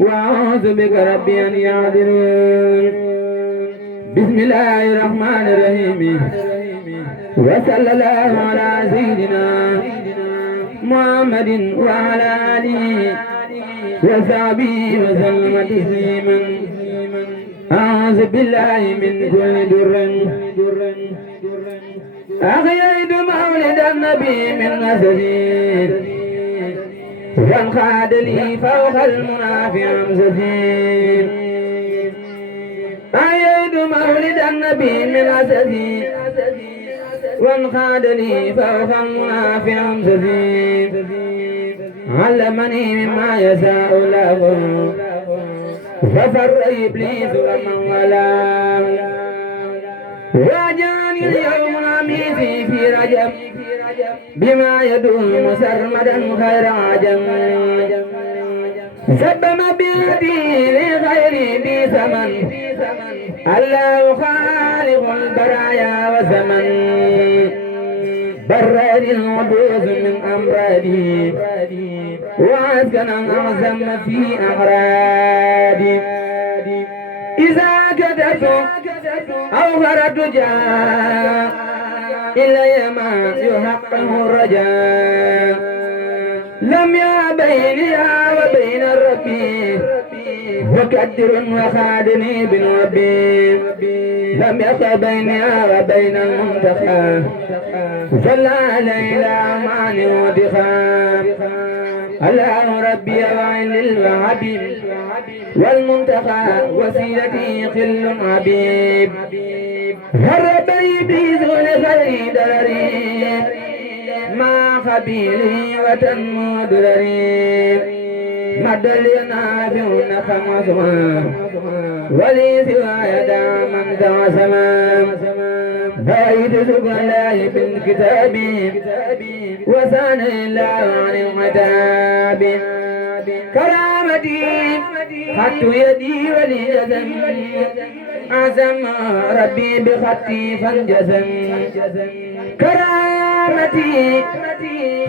وأعوذ بك ربي أن يعذرون. بسم الله الرحمن الرحيم. وصلى الله على سيدنا محمد وعلى آله وصحبه وسلم تسليما. أعوذ بالله من كل در. أحييت مولد النبي من نسجين وانقاد لي فوق المنافع أمسجين. أحييت مولد النبي من نسجين وانقاد لي فوق المنافع أمسجين. علمني مما يشاء له ففر إبليس ومن ولاه. وجاني اليوم الخميس في رجب بما يدوم سرمدا خير عجم. سب مبيتي لغير بي ثمن الله خالق البرايا وزمن. برد العبوس من أمراضي وأسكن أعظم في أغرادي. إذا كتبت أو خرجت جاء إلي ما يحقه الرجاء. لم يا بيني وبين الرب مكدر وخادني بنوبي. لم يق بيني وبين المنتقى صلى ليلى معني ودخان. الله ربي وعين للوهب والمنتقى وسيلتي خل حبيب. هرب إبليس لغير درري ما خبيلي وتنمو درري. مد لنا خمسما ولي سواي داما تعسما. بيت سبح الله بالكتاب وسان الله عن العتاب. كرامتي خط يدي ولجزم عزم ربي بخطي فانجزم. كرامتي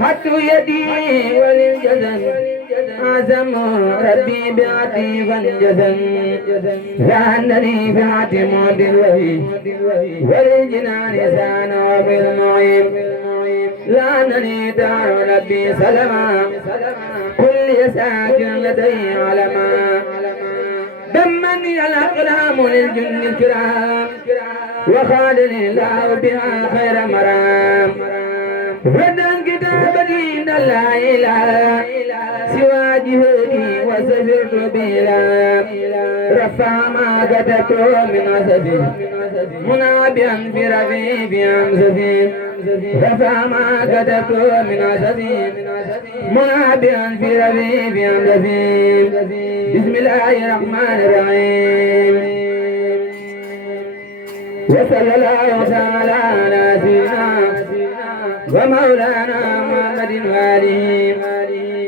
خط يدي وللجزم عزم ربي بخطي فانجزم. لأنني في اعتماد الوهي وللجنان سان وبالمعين. لأنني دار ربي سلما كل ساكن لدي علما. دمني الأقلام للجن الكرام وخادني الله بها خير مرام. ردن كتابتي إن لا إله سوى جهدي وسفرت بلا. رفع ما كتبت من أسفي منابيا في رفيف أمسفي. رفع ما كتبت من أسفي منابيا في رفيف أمسفي. بسم الله الرحمن الرحيم. وصلى الله تعالى على سيدنا ومولانا محمد وآله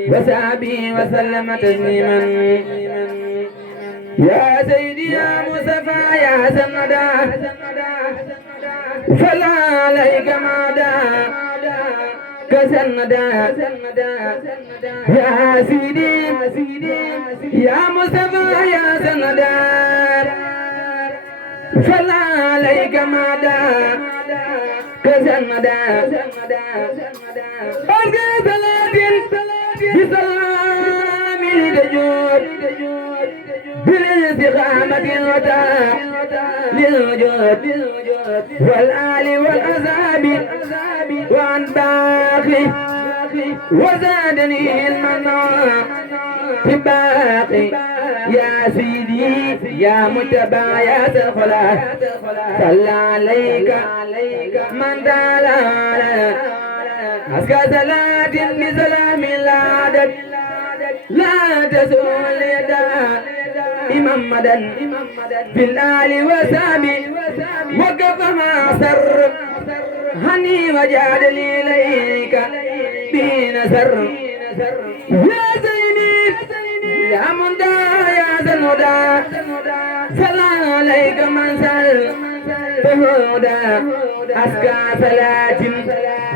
وصحبه وسلم تسليما. يا سيدي يا مصطفى يا سندا صلى عليك ماذا كسندا. يا سيدي يا مصطفى يا سندا صلى عليك ماذا كسندا. أرجع ثلاثين بسلام للجود بالاستقامة الوداع للوجود والآل والأصحاب وعن باقي. وزادني المنع في باقي. يا سيدي يا متبع يا الخلاء صلى عليك من تعالى أزكى صلاة بسلام لا عدد لا تزول يدا إمام مدن في الآل وسامي وقف ما سر هني وجعل لي إليك بنسر. يا زيني يا مندا يا زنودا صلى عليك من سل بهودا. أزكى صلاة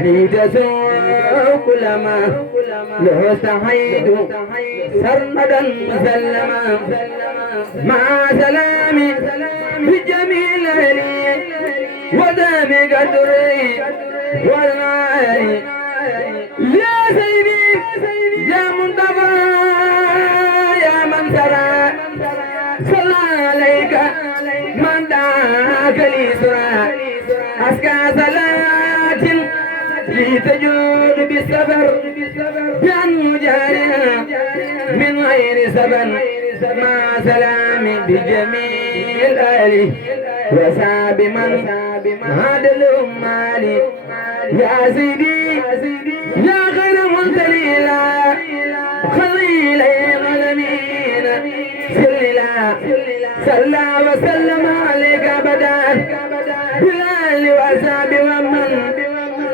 لتسوق كل ما له استحيت سرمدا مسلما مع سلامي بجميل أهلي ودام قدري والمالي يا سيدي يا منتظر يا من ترى صلى عليك من دعاك لي سرى أسكى صلاة لتجود بالسفر بأن جارها من غير سبن مع سلام بجميع آله وساب من عدل مالي يا سيدي يا خير منتليلا خليل العالمين صلى وسلم عليك أبدا بلال وأصحاب ومن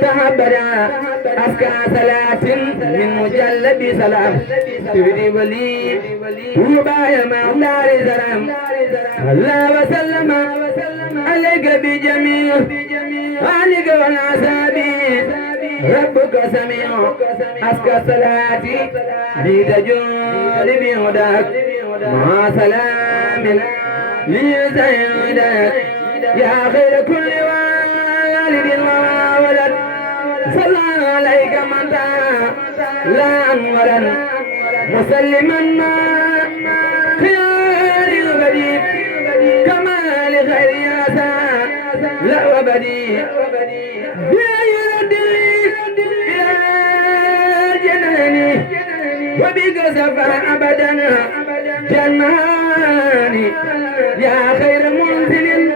تحبدا أسكى صلاة من مجلب سلام تبدي ولي وبايا مع دار سلام صلى وسلم عليك بجميع عليك والأصحاب ربك سميع أسكى صلاتي لتجول بهداك مع سلام ليزيدك يا خير كل والد وولد صلى عليك من لا أنورا مسلما خيار وبديع كمال خير ياسا لا وبديع وبك سفى أبدا جناني يا خير منزل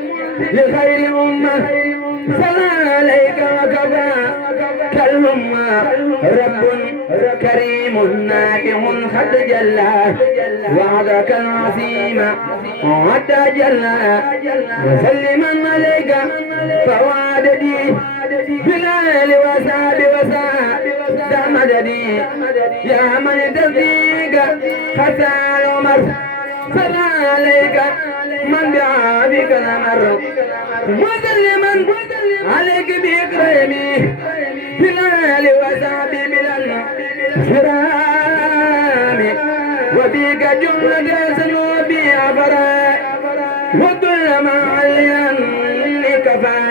لخير أمة صلى عليك وكفى كالأمة رب كريم نافع قد جلى وعدك العظيم وعد جلى وسلما عليك فوعدتي بلال وساب مددي يا من تصديق حتى عمر صلى عليك من دعا بك الأمر مسلما عليك بإكرامي بلال وساب بلال شرامي وبك جملة ذنوبي أبرا وكل ما عليني كفى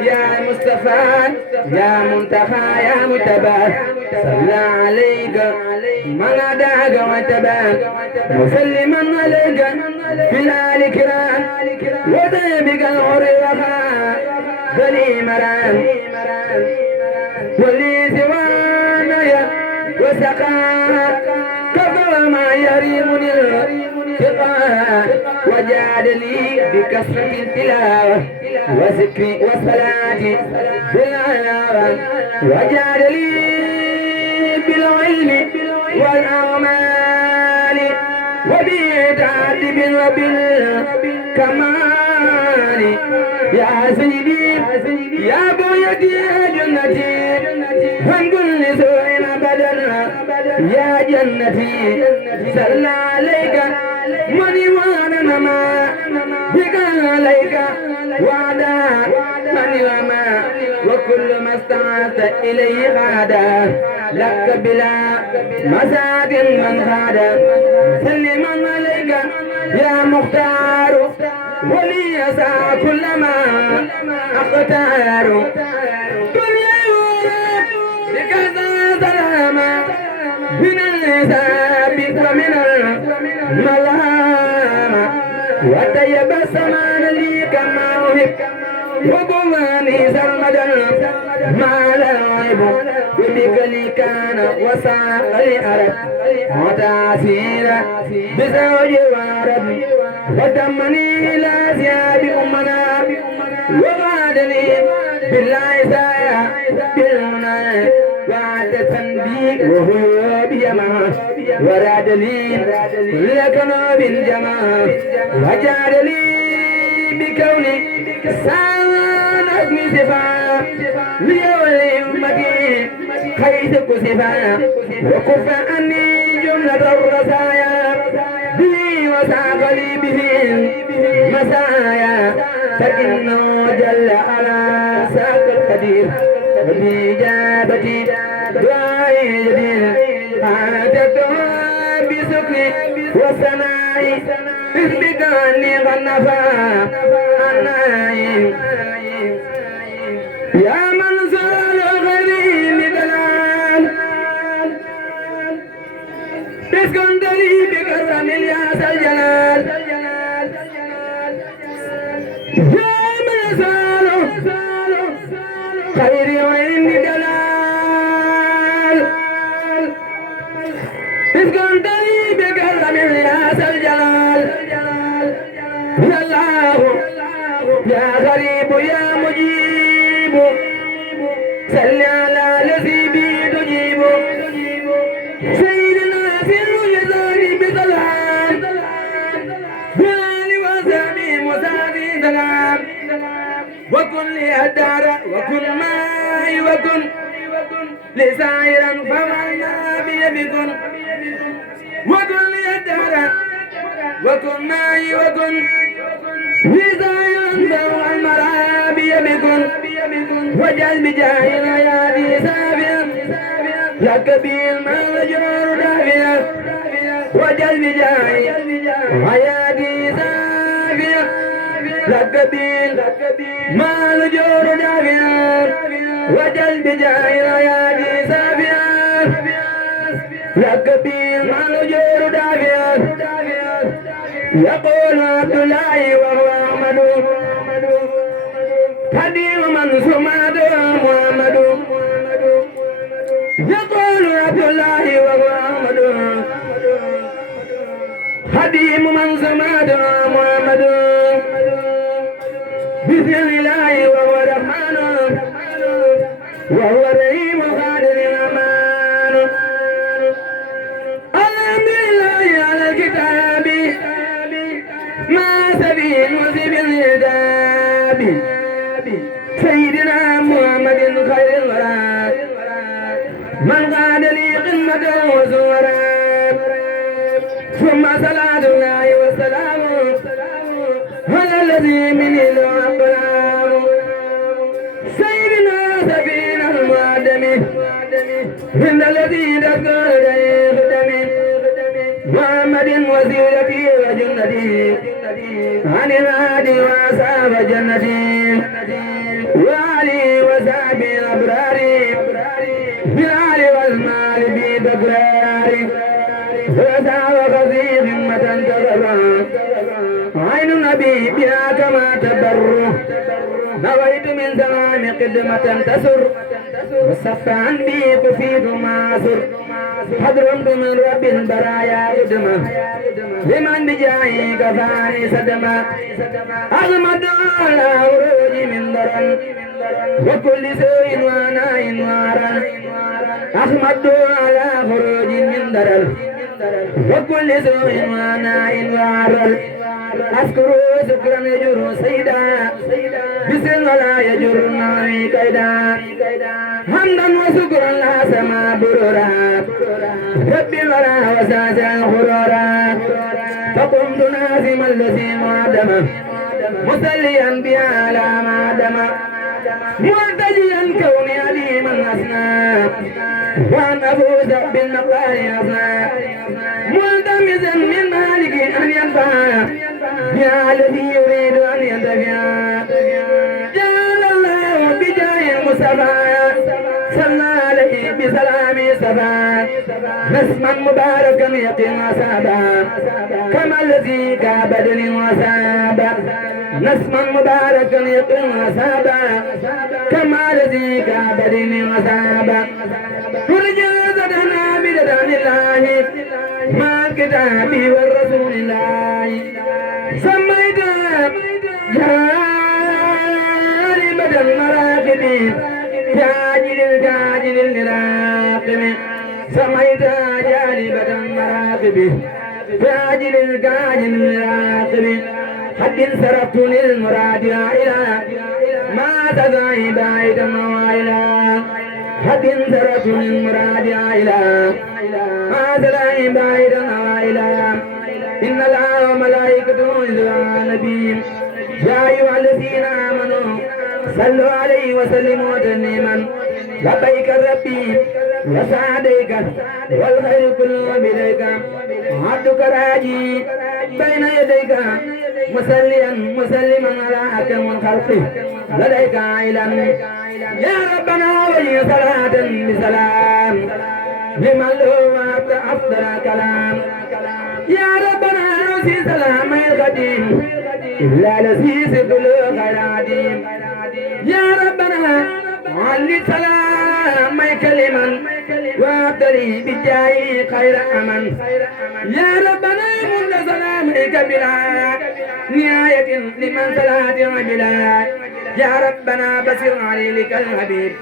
يا مصطفى يا منتخى يا متبى صلى عليك من أداك وتبى مسلما عليك في الآل كرام وطيبك العريقها بني مرام ولي سوانا وسقاها كفى ما يريمني الثقاء وجعل لي بكسرة التلاوة وذكر والصلاة بالعلاوة وجعل لي بالعلم والأعمال وبالتعذب وبالكمال يا سيدي يا بويتي يا جنتي عن كل سوء أبدا يا جنتي صلى عليك من وانا ما بك عليك وعدا من وما وكل ما استعدت إليه غادا لك بلا مساد من غادا سلما عليك يا مختار ولي يسعى كل ما أختار دنيا ورب بكذا سلاما من الحساب ومن الملامة وطيب السمان لي كما أحب وقواني سرمدا ما لا عيب وبك لي كان وساق لي أرد وتعسير بزوج وعرب ودمني إلى ثياب أمنا وغادني بالله سايا بالمنى وعد تنبيك وهو بيما وراد لي لكما بالجماع وجعل لي بكوني ساوان أسمي صفا ليولي أمتي حيث كسفا وكف عني جملة الرسايا بي وساق لي به مسايا فإنه جل على ساق القدير بإجابتي دعائي جديد والثناء باسمك أني قد نفى النائم يا من زال غيري بدلال اسكن لي بكرم يا ذا الجلال يا من زال خيري وإني دلال اسكن لي بكرم يا ذا الجلال يا الله يا غريب يا مجيب صل على الذي به تجيب سيدنا في الجزائر بسلام بآل وصحبه وصحبه سلام وكن لي الدار وكن معي وكن لسائرا فمعنا بيدكن وكن لي الدار وكن معي وكن لسائرا فمعنا بيدكن وجل بجاه الحياة سافيا لك بالمال جور دافيا وجل بجاه الحياة سافيا لك بالمال جور دافيا وجل بجاه الحياة سافيا لك بالمال جور دافيا يقول عبد الله وهو أحمد خديم من سماد محمد يقول عبد الله وهو أحمد خديم من سماد محمد بسم الله وهو الرحمن وهو الرحيم قادر الأمان الحمد لله على الكتاب ما سبيل وسبيل الهداب سيدنا محمد خير الورى من قاد لي قمة وزورا ثم صلاة الله والسلام على الذي من الأقلام سيدنا سفينة المعدم عند الذي ذكر خدم محمد وسيلتي وجنتي عن الهادي وأصحاب جنتي وعلي وسابي أبراري بالعلي والمال بتكراري وسعى خزي همة تغرى عين النبي بها كما تبر نويت من زمان قدمة تسر مصفعا بي تفيد معصر حضرمت من رب البرايا قدمة لمن بجاهي كفاني صدمة أغمد على عروجي من درن وكل سوء وناء وارا أحمد على خروج من درن وكل سوء وناء وارا أذكر شكرا يجر سيدا بسم لا يجر ناوي كيدا حمدا وشكرا لا سما برورا ربي ورا وساسا خرورا فقمت نازما الذي معدما مسليا بها على معدما مرتجيا كوني عليما أسنى وأن أفوز بالمقال أسنى ملتمسا من مالك أن ينفع يا الذي يريد أن ينتفع جعل الله بجاه المصطفى صلى عليه بسلام صفا نسما مباركا يقيم أصابا كما الذي كابدني وصابا نسما مباركا يقيم أصابا كما الذي كابدني وصابا فرجازتنا بدان الله مع الكتاب والرسول الله سميت جاربة المراقب جاجل الجاجل للراقب سميت جاربة المراقب جاجل الجاجل للراقب حد صرفت للمراد إلى ما تدعي بعيد موائلا حد صرفت للمراد إلى ما تدعي بعيد موائلا إن الله وملائكته يصلون على النبي يا أيها الذين آمنوا صلوا عليه وسلموا تسليما لبيك ربي وسعديك والخير كله بيديك عبدك راجي بين يديك مسلما على أكرم الخلق لديك عائلا يا ربنا ولي صلاة بسلام لمن له أفضل كلام يا ربنا نسي سلام القديم إلا لسيس كل خير عديم يا ربنا علي سلام كلما وابتلي بجاي خير أمن يا ربنا من سلامك بلا نهاية لمن صلاة بلا يا ربنا بسر علي لك الحبيب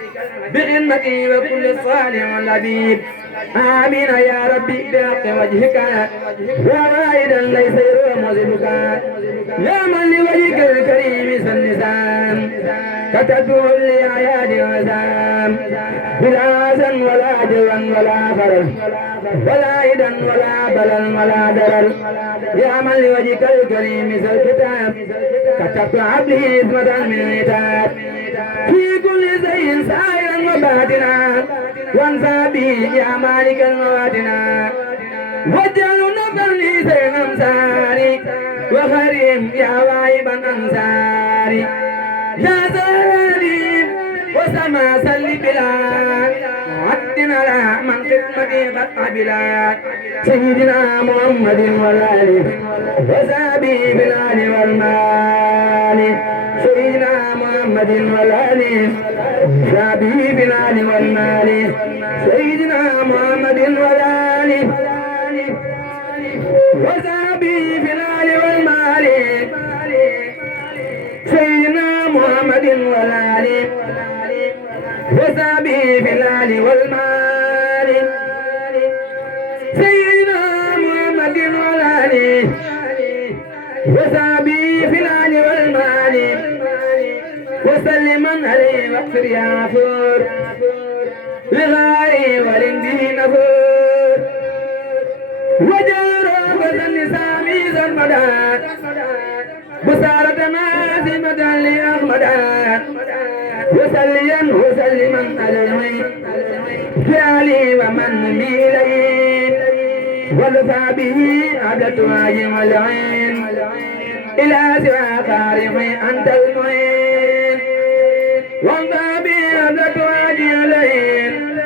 بغنتي وكل صالح واللبيب آمين يا ربي بحق وجهك وواحدا ليس يرمزك يا من لوجهك الكريم سنسان كتبه لآيات وسام بلا أذى ولا جوى ولا فرج ولا إذا ولا بلل ولا درل يا من لوجهك الكريم الكتاب كتبت عبده إثمة من العتاب في كل شيء سائرا وباطنا وانسى به يا مالك المواتنا وجعل نفسا لي سير أمساري وخريم يا واهبا أنصاري يا سليم وسما سل بلا عدنا على من خدمتي قد قبلا سيدنا محمد والآل وصحبه بالآل والمال سيدنا محمد والآل وصحبه بالآل والمال سيدنا محمد والآل وصحبه بالآل والمال سيدنا محمد والآل وصحبه بالآل والمال سيدنا محمد والآل وصحبه بالآل والمال وسلم عليه واغفر يا غفور لغاري ولنده نفور وجر وسن ميزا مدى بسارة نازمة لأحمد وسليا وسلما عليه فعلي ومن بإليه ولفى به عبدت واجم العين إلى سوى خارق أنت المعين وانفى به عبدت واجم العين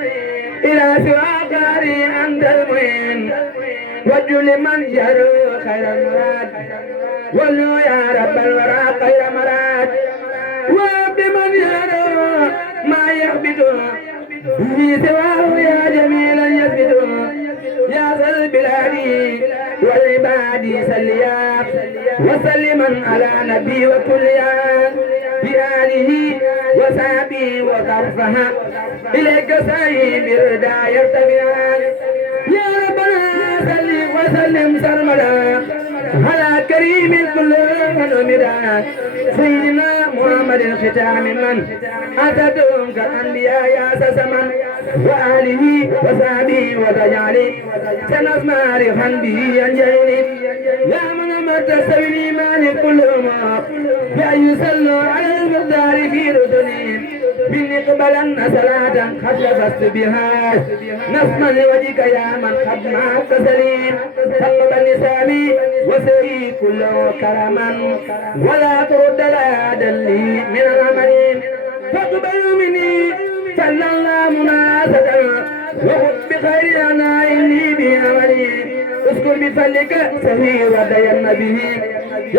إلى سوى خارق أنت المعين وجل من يرى خير المراد ولو يا رب الورى خير مراد وابد من يرى ما يحبطه في سواه يا جميلا يثبته يا ذا البلاد والعباد سليا وسلما على نبي وكل بآله وصحبه وكرفها إليك سعي بردا يرتفعان يا ربنا صل وسلم سرمدا على كريم كل من أمدا سيدنا محمد الختام من أتتهم كالأنبياء يا سسمن وآله وصحبه وتجعله سنسمع رفا به أنجيني يا من أمرت سوي الإيمان كلهم بأن يصلوا على المقدار في رسلهم من اقبلن صلاة قد لبست بها نصما لوجهك يا من قد معك سليم تقبل لساني وسري كله كرما ولا ترد لا دلي من العمل فاقبل مني صلى الله مناسبة وخذ بخير أنا إني بعملي اذكر بفضلك سهي ودين به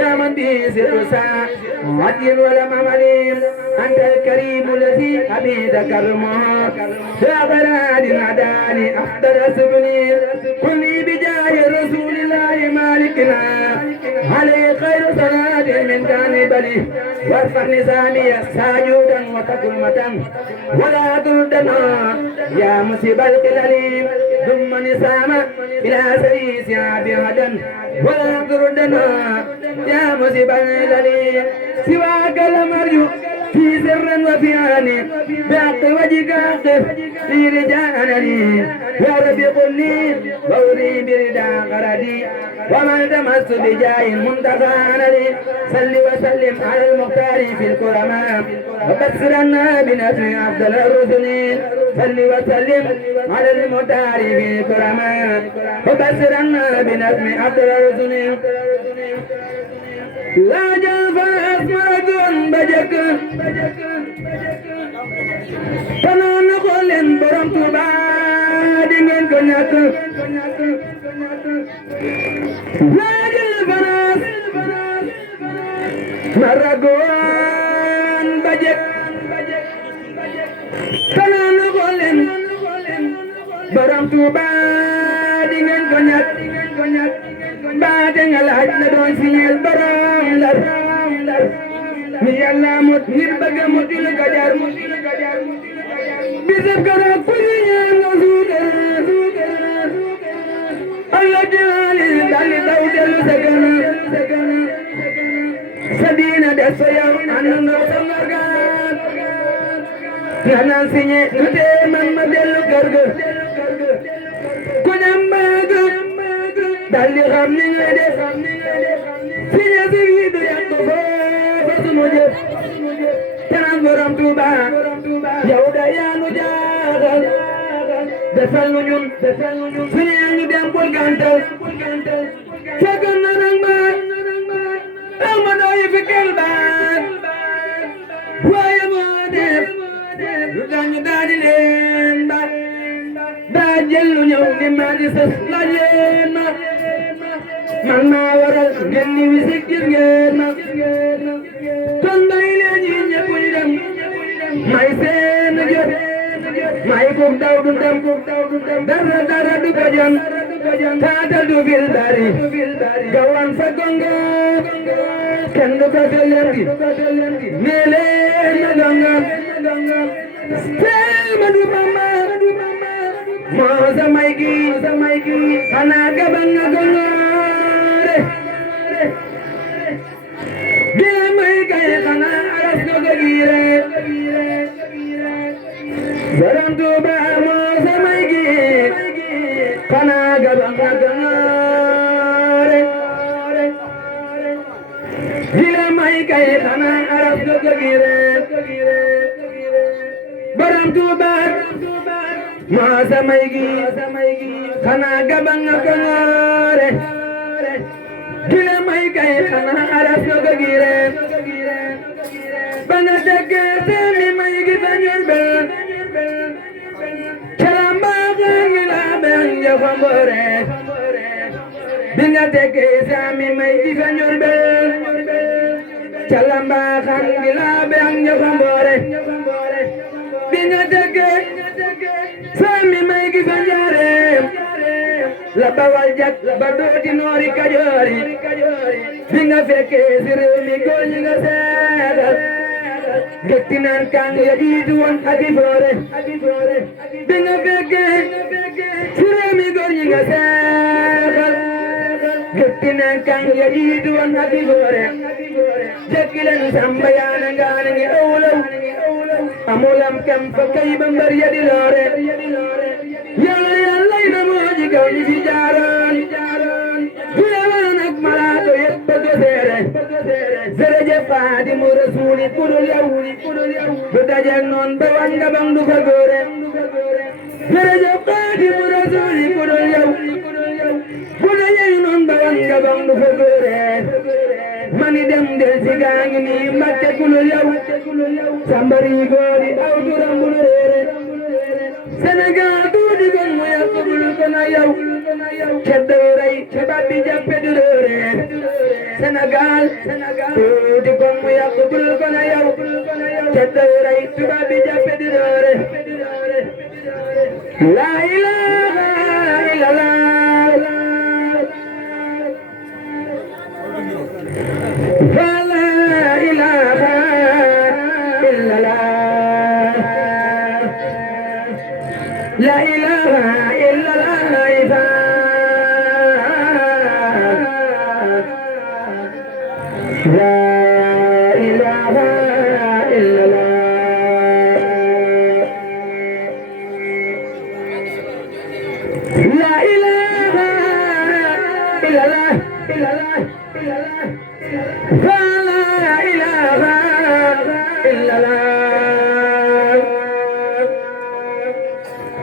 يا من به سر ساعة عدل ولم عملي أنت الكريم الذي حميد كرمه يا غراد العدالي أفضل سبلي كلي بجاه رسول الله مالكنا عليه خير صلاة من كان بلي وارفع نظامي ساجودا وتكلمة ولا تردنا يا مصيب القلل ثم نسامة إلى سريس عبدا ولا تردنا يا مصيب القلل سواك المرجو في سر وفي عاني بحق وجهك أقف في رجالني يا رب قل لي وأولي بردا غردي وما التمست بجاه منتقى لي صل وسلم على المختار في الكرماء وبشرنا بنبي أفضل الرسل صل وسلم على المختار في الكرماء وبشرنا بنبي أفضل الرسل لا جلب أسمرة بجك فانا نقول برم توبا دين كنياك لا جلب ناس مرقون بجك فانا نقول برم توبا دين كنياك بعدين الحج ندون سيل برام لر يلا مت نبغى مت الكجار بيزب كرا كوني نزوجر الله جلالي دالي داود الزكنا سدينا دسيا أنا نوسمرغان نانا سيني نتي من مدل كرغ كونام باغ دالي خامني ندي سيني سيدو يكبو فسموجي تنام برام توبا يودا يانو جاغل defal nu ñun suñu ñu dem bul gantal fegal na nang ma ama doy fi kel baan waaye moo def lu dañu daadi leen ba daa jël lu ñëw ni ma di sës la leen ma man maa waral ngeen ni wisik gis ngeen ma kon bay leen ñi ñëpp ñu dem may seen jot may kum daw du dem dara du ko jan taatal du bil dari gawan fa gongo kenn du ko tellenti neele na gongo selma du mama moo sa may gi xanaa gaban na gongo bila may kay xanaa aras ko gire Borom Tuuba moo sa may gi xanaa gaban na gannaare dila may kay xanaa arab do gire Borom Tuuba moo sa may gi xanaa gaban na gannaare dila may kay xanaa arab do gire bana dege sami may gi bañul bel Charamba gangila benja khambore binga teke sami mai di fanyor be Charamba gangila benja khambore binga teke sami mai di fanjare la bawal jak bado di nori kajori binga feke siremi golnga sedal Gettinan kang ya diduan adi flore binga bege siremi gornyi nga segal Gettinan kang ya diduan adi flore jakilan sambayan ngangi awlaw amulam kam fakay bambar ya di lore yalla yalla ina moji gawni fi jaran Bilawanak malato yebba dosere Zereje faadi mu rasuli kudul yaw du dajal non ba wanga bang du fa gore Zereje faadi mu rasuli kudul yaw du dajal non ba wanga bang du fa gore mani dem del sigangi ni matte kulul yaw sambari gori aw du rambul rere Senegal du digon mo yakubul kona yaw Keddoray kebabi jappe durore Senegal di kon mu yakubul kona yaw Keddoray kebabi jappe durore La ilaha illallah La ilaha illallah La ilaha illallah La ilaha illallah لا إله إلا الله لا إله إلا الله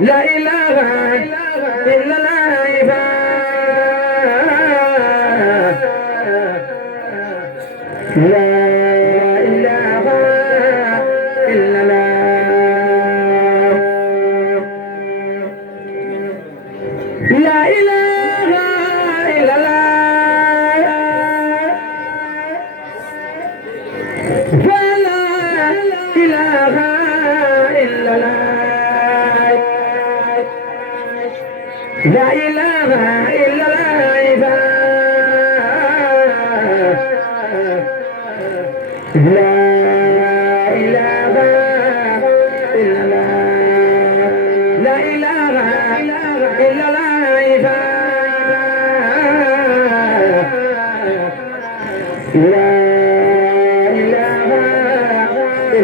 لا إله إلا الله فلا إله إلا الله لا إله إلا الله لا إله إلا الله لا إله إلا الله لا إله إلا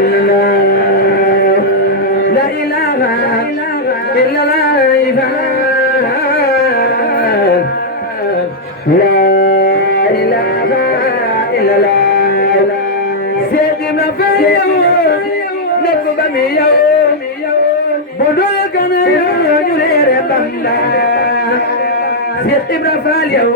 الله لا إله إلا الله لا إله إلا الله سيدنا فيو نكوبا ميو بدول كان يو جرير باملا سيدنا فيو